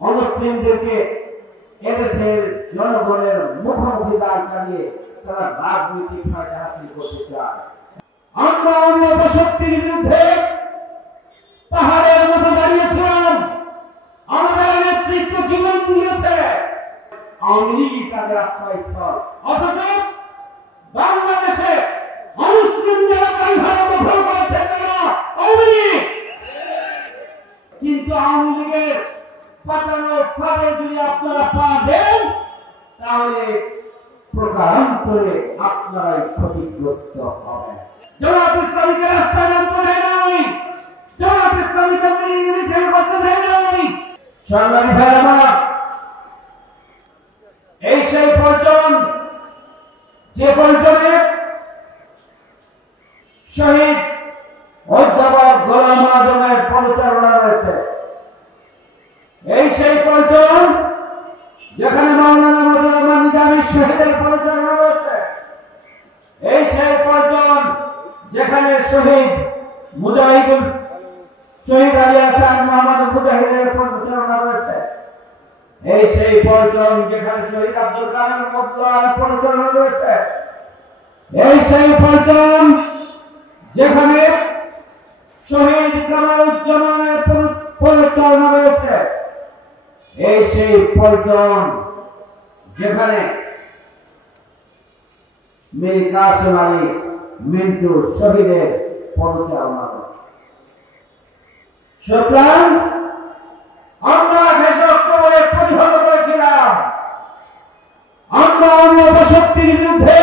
অমুসলিমদেরকে এদেশের জনগণের মুখোমুখি দাঁড় করিয়ে তারা রাজনৈতিক ফায়দা হাসিল করতে চায়। আমরা অন্য শক্তির বিরুদ্ধে পাহাড়ের মতো দাঁড়িয়েছিলাম, আমাদের নেতৃত্ব জীবন দিয়েছে, আওয়ামী লীগ তাদের আশ্রয়স্থল। অথচ বাংলাদেশে অমুসলিম জনগণ দখল করেছে তারা আওয়ামী লীগ। কিন্তু আওয়ামী লীগের পাতানো ফাঁদে যদি আপনারা পা দেন তাহলে প্রকারান্তরে আপনারাই ক্ষতিগ্রস্ত হবেন। জামাত ইসলামীকে রাস্তায় নামতে দেয় নাই, জামাত ইসলামীকে মিছিল করতে দেয় নাই। সংগ্রামী ভাইরা, এই সেই পল্টন যে পল্টনে শহীদ অধ্যাপক গোলাম আজমের পরিচালনা রয়েছে, এই সেই পল্টন যেখানে মাওলানা মতিউর রহমান নিজামী শহীদের পরিচালনা রয়েছে, এই সেই পল্টন যেখানে শহীদ আলী হাসান মোহাম্মদ মুজাহিদের পরিচালনা রয়েছে, এই সেই পল্টন যেখানে শহীদ আব্দুল কাদের মোল্লার পরিচালনা রয়েছে, এই সেই পল্টন যেখানে শহীদ কামারুজ্জামানের পরিচালনা রয়েছে, এই সেই পল্টন যেখানে মীর কাসেম আলী মিন্টু শহীদের পরিচালনা রয়েছে। সুতরাং আমরা অক্টোবরে প্রতিহত করেছিলাম, আমরা অন্য শক্তির বিরুদ্ধে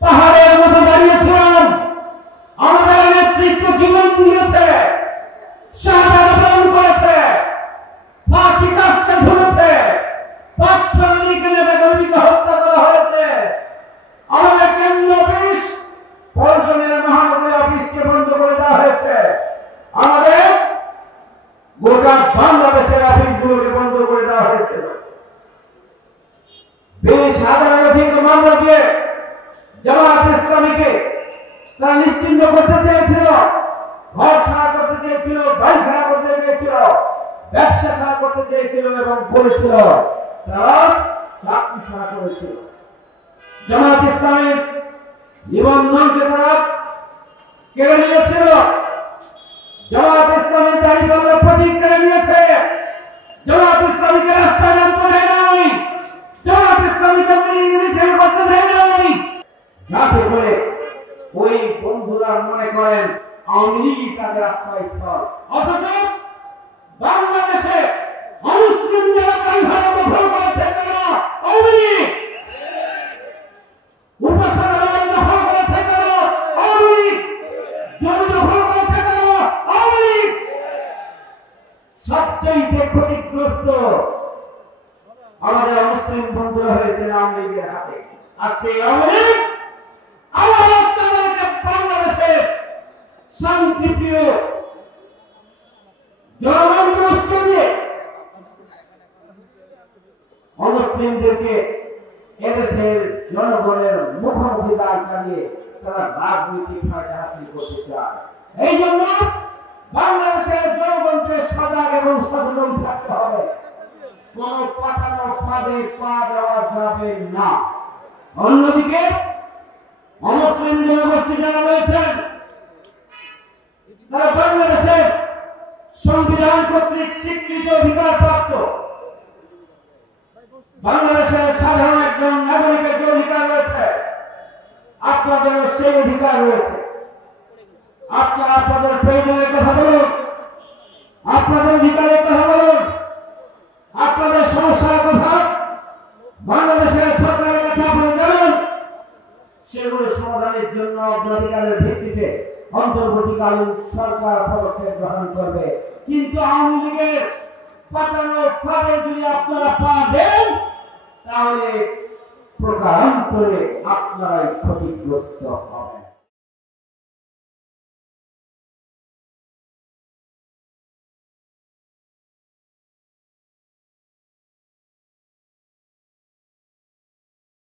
পাহাড়ের মতো দাঁড়িয়েছিলাম, আমাদের নেতৃত্ব জীবন দিয়েছে, শাহাদাত বরণ করেছে, ফাঁসি কাস্তে ঝুলেছে, ৫-৬ লীগ নেতাকর্মীকে হত্যা করা হয়েছে, আমাদের কেন্দ্রীয় অফিস পল্টনের মহানগরী অফিসকে বন্ধ করে দেওয়া হয়েছে, আমাদের গোটা বাংলাদেশের অফিসগুলোকে বন্ধ করে দেওয়া হয়েছিল। ২০,০০০-এর অধিক মামলা দিয়ে জামাত ইসলামীকে তারা নিশ্চিহ্ন করতে চেয়েছিল, ঘর ছাড়া করতে চেয়েছিল, বাড়ি ছাড়া করতে চেয়েছিল, ব্যবসা ছাড়া করতে চেয়েছিল এবং করেছিল, তারা চাকরি ছাড়া করেছিল। জামাত ইসলামের নিবন্ধনকে তারা কেড়ে নিয়েছিল, জামাত ইসলামের দাঁড়িপাল্লা প্রতীক কেড়ে নিয়েছে, জামাত ইসলামীকে রাস্তায় নামতে দেয় নাই, জামাত ইসলামীকে মিছিল করতে দেয় নাই, যাতে করে ওই বন্ধুরা মনে করেন আওয়ামী লীগ তাদের আশ্রয়স্থল। অথচ বাংলাদেশে অমুসলিম জনগণ দখল করেছে তারা আওয়ামী লীগ, উপাসনালয় দখল করেছে তারা আওয়ামী লীগ, জমি দখল করেছে তারা আওয়ামী লীগ। সবচেয়ে ক্ষতিগ্রস্ত আমাদের মুসলিম বন্ধুরা হয়েছে আওয়ামী লীগের হাতে। আর সেই আওয়ামী লীগ বাংলাদেশের শান্তিপ্রিয় জনগণকে উস্কে দিয়ে অমুসলিমদেরকে এদেশের জনগণের মুখোমুখি দাঁড় করিয়ে তারা রাজনৈতিক ফায়দা হাসিল করতে চায়। এই জন্য বাংলাদেশের জনগণকে সজাগ এবং সচেতন থাকতে হবে, কোন পাঠানো ফাঁদে পা দেওয়া যাবে না। অন্যদিকে অমুসলিম জনগোষ্ঠী যারা রয়েছেন তারা বাংলাদেশের সংবিধান কর্তৃক স্বীকৃত অধিকার প্রাপ্ত, বাংলাদেশের সাধারণ একজন নাগরিকের যে অধিকার রয়েছে আপনাদেরও সেই অধিকার রয়েছে। আপনারা আপনাদের প্রয়োজনের কথা বলুন, আপনাদের অধিকারের কথা বলুন, আপনাদের সমস্যার কথা বাংলাদেশের সরকারের কাছে আপনারা জানান, সেগুলো সমাধানের জন্য অগ্রাধিকারের ভিত্তিতে অন্তর্বর্তীকালীন সরকার পদক্ষেপ গ্রহণ করবে। কিন্তু আওয়ামী লীগের পাতানো ফাঁদে যদি আপনারা পা দেন তাহলে প্রকারান্তরে আপনারাই ক্ষতিগ্রস্ত হবেন।